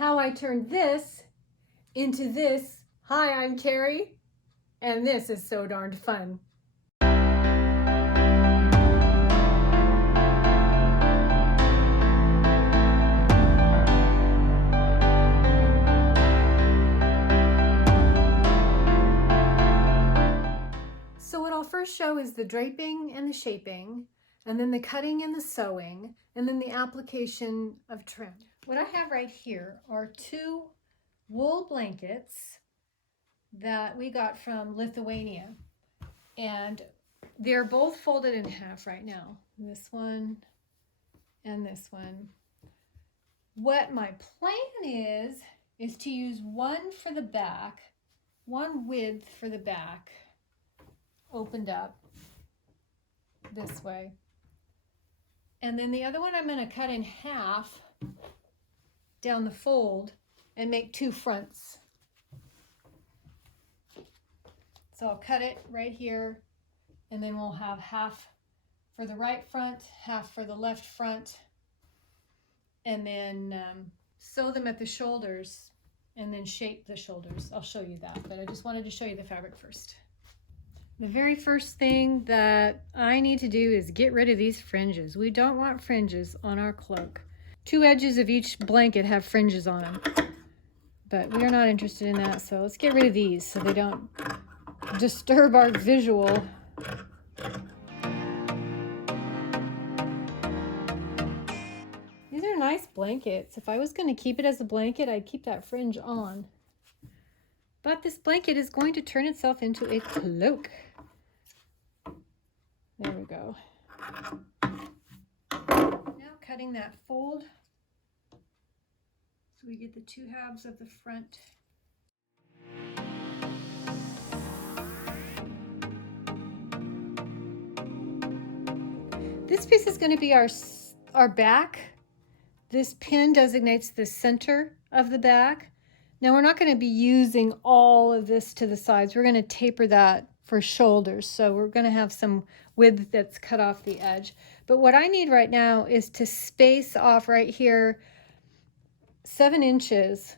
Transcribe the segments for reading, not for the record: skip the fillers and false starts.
how I turned this into this. Hi, I'm Carrie, and this is so darned fun. So what I'll first show is the draping and the shaping, and then the cutting and the sewing, and then the application of trim. What I have right here are 2 wool blankets that we got from Lithuania, and they're both folded in half right now. This one and this one. What my plan is to use one for the back, one width for the back, opened up this way. And then the other one I'm going to cut in half down the fold and make 2 fronts. So I'll cut it right here, and then we'll have half for the right front, half for the left front, and then sew them at the shoulders and then shape the shoulders. I'll show you that, but I just wanted to show you the fabric first. The very first thing that I need to do is get rid of these fringes. We don't want fringes on our cloak. 2 edges of each blanket have fringes on them, but we are not interested in that, so let's get rid of these so they don't disturb our visual. These are nice blankets. If I was going to keep it as a blanket, I'd keep that fringe on. But this blanket is going to turn itself into a cloak. There we go. Now cutting that fold so we get the 2 halves of the front. This piece is going to be our back. This pin designates the center of the back. Now we're not going to be using all of this to the sides. We're going to taper that for shoulders. So we're going to have some width that's cut off the edge. But what I need right now is to space off right here 7 inches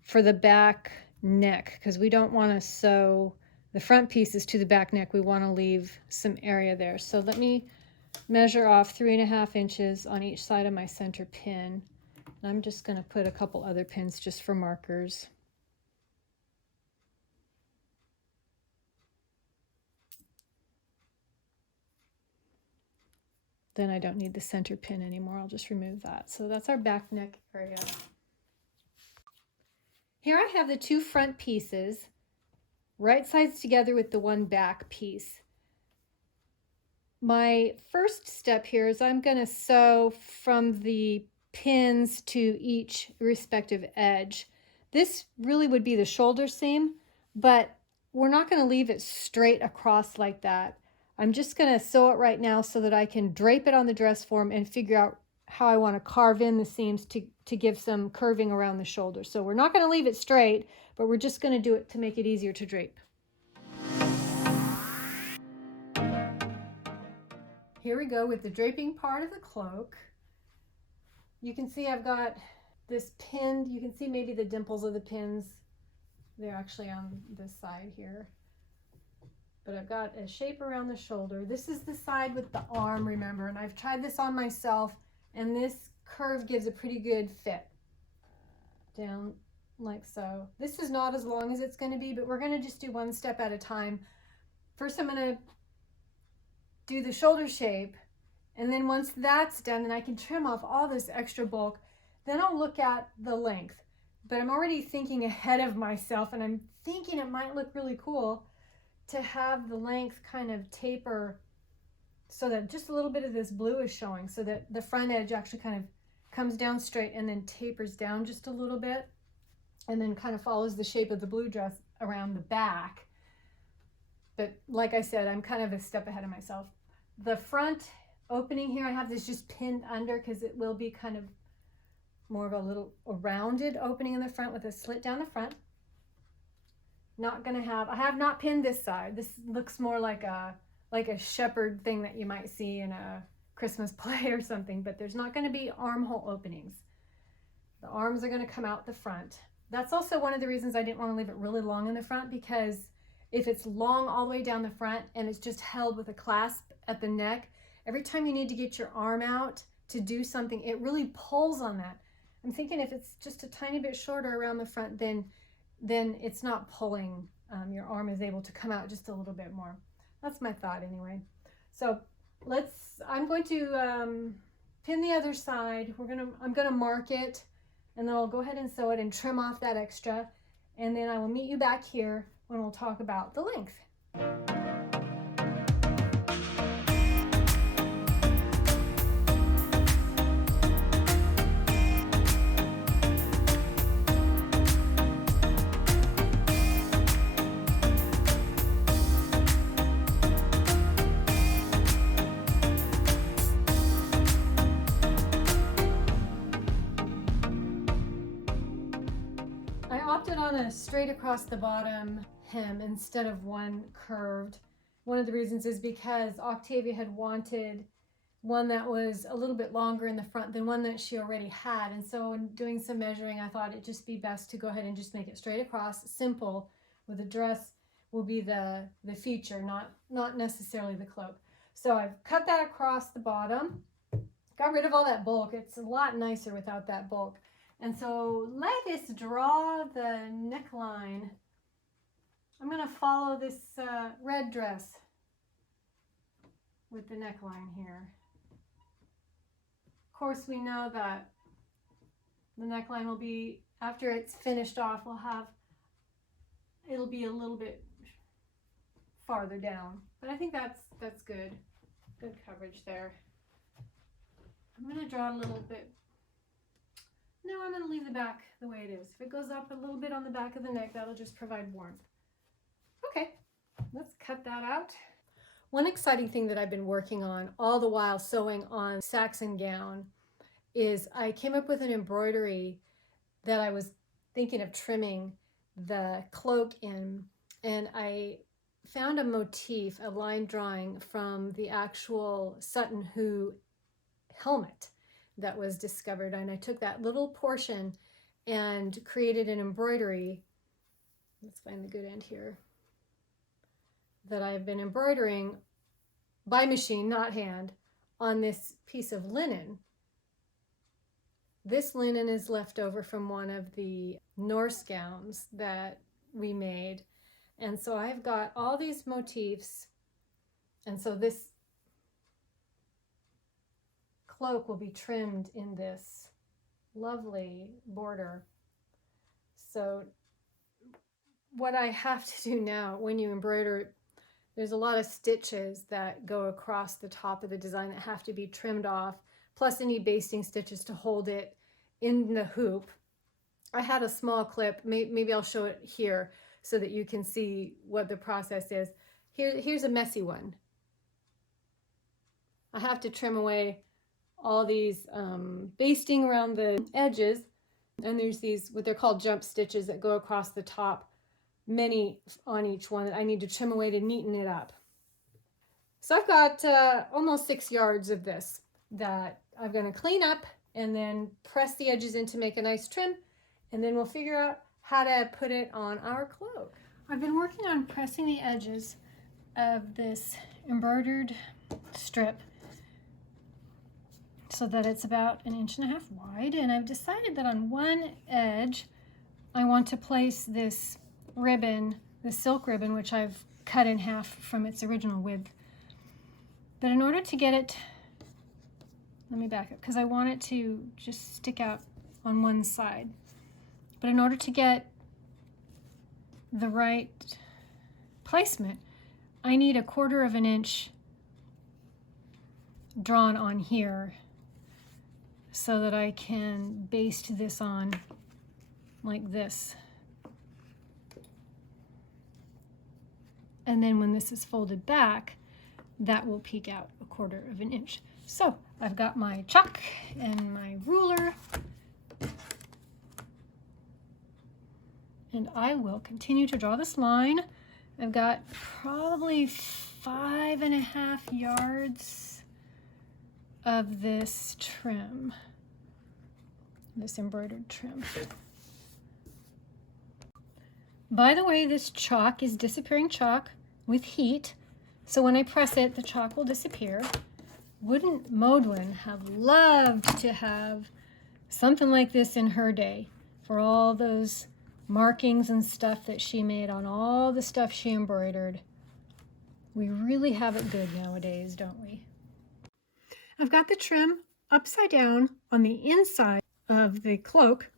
for the back neck, because we don't want to sew the front pieces to the back neck. We want to leave some area there. So let me measure off 3.5 inches on each side of my center pin. And I'm just going to put a couple other pins just for markers. Then I don't need the center pin anymore. I'll just remove that. So that's our back neck area. Here I have the 2 front pieces, right sides together with the 1 back piece. My first step here is I'm going to sew from the pins to each respective edge. This really would be the shoulder seam, but we're not going to leave it straight across like that. I'm just going to sew it right now so that I can drape it on the dress form and figure out how I want to carve in the seams to give some curving around the shoulder. So we're not going to leave it straight, but we're just going to do it to make it easier to drape. Here we go with the draping part of the cloak. You can see I've got this pinned. You can see maybe the dimples of the pins. They're actually on this side here. But I've got a shape around the shoulder. This is the side with the arm, remember, and I've tried this on myself, and this curve gives a pretty good fit down like so. This is not as long as it's going to be, but we're going to just do 1 step at a time. First, I'm going to do the shoulder shape, and then once that's done and I can trim off all this extra bulk, then I'll look at the length. But I'm already thinking ahead of myself, and I'm thinking it might look really cool to have the length kind of taper so that just a little bit of this blue is showing, so that the front edge actually kind of comes down straight and then tapers down just a little bit, and then kind of follows the shape of the blue dress around the back. But like I said, I'm kind of a step ahead of myself. The front opening here, I have this just pinned under because it will be kind of more of a rounded opening in the front with a slit down the front. Not gonna have, I have not pinned this side. This looks more like a shepherd thing that you might see in a Christmas play or something, but there's not gonna be armhole openings. The arms are going to come out the front. That's also one of the reasons I didn't want to leave it really long in the front, because if it's long all the way down the front and it's just held with a clasp at the neck, every time you need to get your arm out to do something, it really pulls on that. I'm thinking if it's just a tiny bit shorter around the front, then it's not pulling. Your arm is able to come out just a little bit more. That's my thought anyway. So I'm going to pin the other side. I'm gonna mark it, and then I'll go ahead and sew it and trim off that extra, and then I will meet you back here when we'll talk about the length. I opted on a straight across the bottom hem instead of one curved. One of the reasons is because Octavia had wanted one that was a little bit longer in the front than one that she already had. And so in doing some measuring, I thought it'd just be best to go ahead and just make it straight across, simple, with the dress will be the feature, not necessarily the cloak. So I've cut that across the bottom, got rid of all that bulk. It's a lot nicer without that bulk. And so let us draw the neckline. I'm going to follow this red dress with the neckline here. Of course, we know that the neckline will be, after it's finished off, it'll be a little bit farther down. But I think that's good. Good coverage there. I'm going to draw a little bit. No, I'm going to leave the back the way it is. If it goes up a little bit on the back of the neck, that'll just provide warmth. Okay, let's cut that out. One exciting thing that I've been working on all the while sewing on Saxon gown is I came up with an embroidery that I was thinking of trimming the cloak in, and I found a motif, a line drawing from the actual Sutton Hoo helmet that was discovered, and I took that little portion and created an embroidery. Let's find the good end here. That I've been embroidering by machine, not hand, on this piece of linen. This linen is left over from one of the Norse gowns that we made, and so I've got all these motifs, and so this cloak will be trimmed in this lovely border. So what I have to do now, when you embroider, there's a lot of stitches that go across the top of the design that have to be trimmed off, plus any basting stitches to hold it in the hoop. I had a small clip, maybe I'll show it here so that you can see what the process is. Here's a messy one. I have to trim away all these basting around the edges, and there's these what they're called jump stitches that go across the top, many on each one, that I need to trim away to neaten it up. So I've got almost 6 yards of this that I'm going to clean up and then press the edges in to make a nice trim, and then we'll figure out how to put it on our cloak. I've been working on pressing the edges of this embroidered strip so that it's about 1.5 inches wide, and I've decided that on one edge I want to place this ribbon, the silk ribbon, which I've cut in half from its original width. But in order to get it, let me back up because I want it to just stick out on one side. But in order to get the right placement, I need 1/4 inch drawn on here so that I can baste this on like this. And then when this is folded back, that will peek out 1/4 inch. So I've got my chalk and my ruler, and I will continue to draw this line. I've got probably 5.5 yards of this trim. this embroidered trim. By the way, this chalk is disappearing chalk with heat, so when I press it, the chalk will disappear. Wouldn't Modwynn have loved to have something like this in her day for all those markings and stuff that she made on all the stuff she embroidered? We really have it good nowadays, don't we? I've got the trim upside down on the inside of the cloak,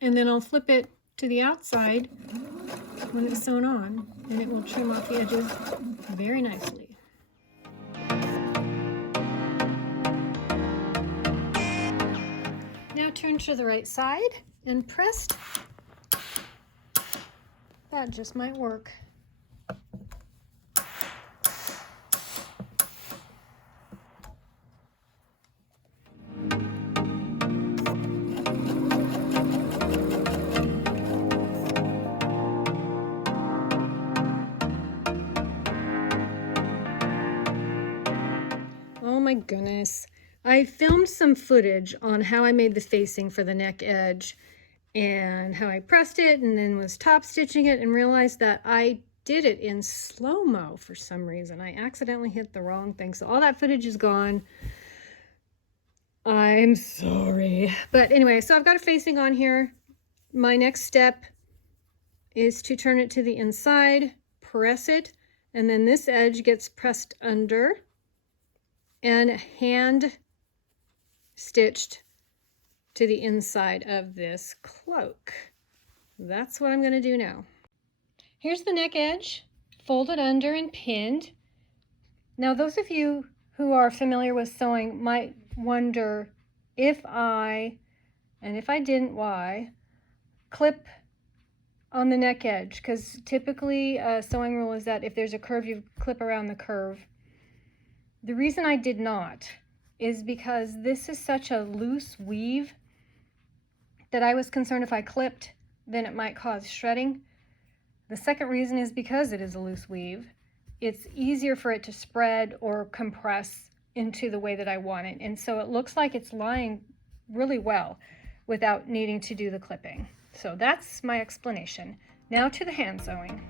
and then I'll flip it to the outside when it's sewn on, and it will trim off the edges very nicely. Now turn to the right side and pressed. That just might work. Oh my goodness. I filmed some footage on how I made the facing for the neck edge and how I pressed it and then was top stitching it and realized that I did it in slow-mo for some reason. I accidentally hit the wrong thing. So all that footage is gone. I'm sorry. But anyway, so I've got a facing on here. My next step is to turn it to the inside, press it, and then this edge gets pressed under and hand stitched to the inside of this cloak. That's what I'm going to do now. Here's the neck edge, folded under and pinned. Now those of you who are familiar with sewing might wonder if I, and if I didn't, why, clip on the neck edge, because typically a sewing rule is that if there's a curve, you clip around the curve. The reason I did not is because this is such a loose weave that I was concerned if I clipped, then it might cause shredding. The second reason is because it is a loose weave, it's easier for it to spread or compress into the way that I want it. And so it looks like it's lying really well without needing to do the clipping. So that's my explanation. Now to the hand sewing.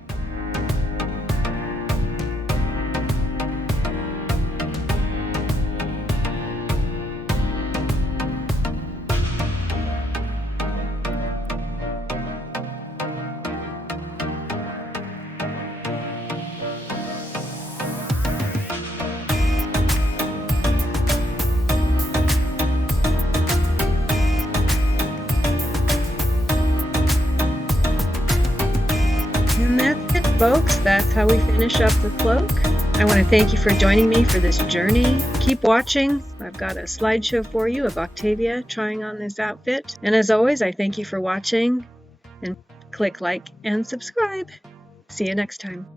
Folks, that's how we finish up the cloak. I want to thank you for joining me for this journey. Keep watching. I've got a slideshow for you of Octavia trying on this outfit. And as always, I thank you for watching, and click like and subscribe. See you next time.